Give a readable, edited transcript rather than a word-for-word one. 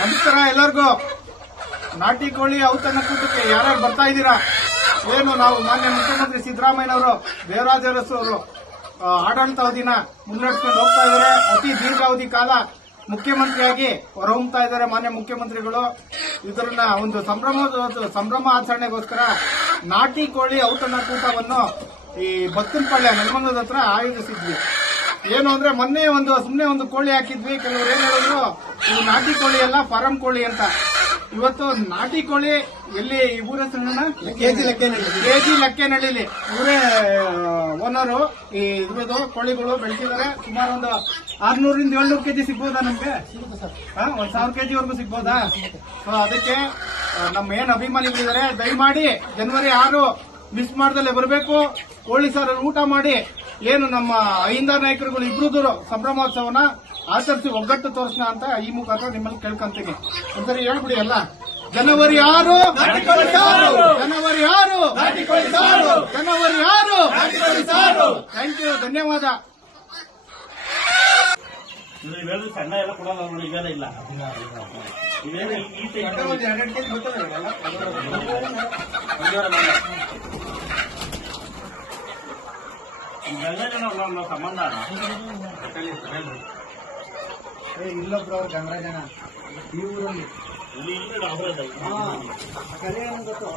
ನಮಸ್ಕಾರ ಎಲ್ಲರಿಗೂ. ನಾಟಿ ಕೋಳಿ ಔತಣ ಕೂಟಕ್ಕೆ ಯಾರ್ಯಾರು ಬರ್ತಾ ಇದ್ದೀರಾ? ಏನು ನಾವು ಮಾನ್ಯ ಮುಖ್ಯಮಂತ್ರಿ ಸಿದ್ದರಾಮಯ್ಯನವರು ದೇವರಾಜ ಅರಸು ಅವರು ಆಡಳಿತಾವಧಿನ ಮುನ್ನಡೆಸ್ಕೊಂಡು ಹೋಗ್ತಾ ಇದ್ದಾರೆ. ಅತಿ ದೀರ್ಘಾವಧಿ ಕಾಲ ಮುಖ್ಯಮಂತ್ರಿಯಾಗಿ ಹೊರಹೊಮ್ಮತಾ ಇದ್ದಾರೆ ಮಾನ್ಯ ಮುಖ್ಯಮಂತ್ರಿಗಳು. ಇದನ್ನ ಒಂದು ಸಂಭ್ರಮ ಆಚರಣೆಗೋಸ್ಕರ ನಾಟಿ ಕೋಳಿ ಔತಣ ಕೂಟವನ್ನು ಈ ಬತ್ತನಪಾಳ್ಯ ನೆಲಮಂಗಲದ ಹತ್ರ ಆಯೋಜಿಸಿದ್ವಿ. ಏನು ಅಂದ್ರೆ ಮೊನ್ನೆ ಸುಮ್ಮನೆ ಒಂದು ಕೋಳಿ ಹಾಕಿದ್ವಿ. ಕೆಲವರು ಏನ್ ಹೇಳಿದ್ರು, ಇದು ನಾಟಿ ಕೋಳಿ ಅಲ್ಲ ಫಾರಂ ಕೋಳಿ ಅಂತ. ಇವತ್ತು ನಾಟಿ ಕೋಳಿ ಎಲ್ಲಿ ಊರ ಕೆಜಿ ಲೆಕ್ಕೇನಹಳ್ಳಿಲಿ ಇವರೇ ಓನರು. ಈ ಇದ್ರದ್ದು ಕೋಳಿಗಳು ಬೆಳೆಸಿದ್ದಾರೆ. ಸುಮಾರು ಒಂದು 600ರಿಂದ 700 ಕೆಜಿ ಸಿಗ್ಬೋದಾ ನಮ್ಗೆ? 1000 ಕೆಜಿವರೆಗೂ ಸಿಗ್ಬೋದಾ? ಅದಕ್ಕೆ ನಮ್ಮ ಏನ್ ಅಭಿಮಾನಿಗಳಿದ್ದಾರೆ, ದಯಮಾಡಿ ಜನವರಿ 6 ಮಿಸ್ ಮಾಡ್ದಲ್ಲೇ ಬರಬೇಕು. ಕೋಳಿ ಸಾರು ಊಟ ಮಾಡಿ ಏನು ನಮ್ಮ ಅಹಿಂದ ನಾಯಕರುಗಳು ಇಬ್ರು ಸಂಭ್ರಮೋತ್ಸವನ ಆಚರಿಸಿ ಒಗ್ಗಟ್ಟು ತೋರಿಸೋಣ ಅಂತ ಈ ಮುಖಾಂತರ ನಿಮ್ಮಲ್ಲಿ ಕೇಳ್ಕೊಂತೀನಿ. ಒಂದ್ಸರಿ ಹೇಳ್ಬಿಡಿ ಎಲ್ಲ. ಜನವರಿ 6 ಜನವರಿ 6 ಥ್ಯಾಂಕ್ ಯು, ಧನ್ಯವಾದ. ಸಣ್ಣ ಎಲ್ಲ ಕೊಡಲ್ಲ ನೋಡಿ, ಇವೆಲ್ಲ ಇಲ್ಲ. ನಮ್ಮ ಸಂಬಂಧ ಇಲ್ಲೊಬ್ರು ಅವ್ರು ಗಂಗರಾಜನ ಈ ಊರಲ್ಲಿ ಗೊತ್ತು.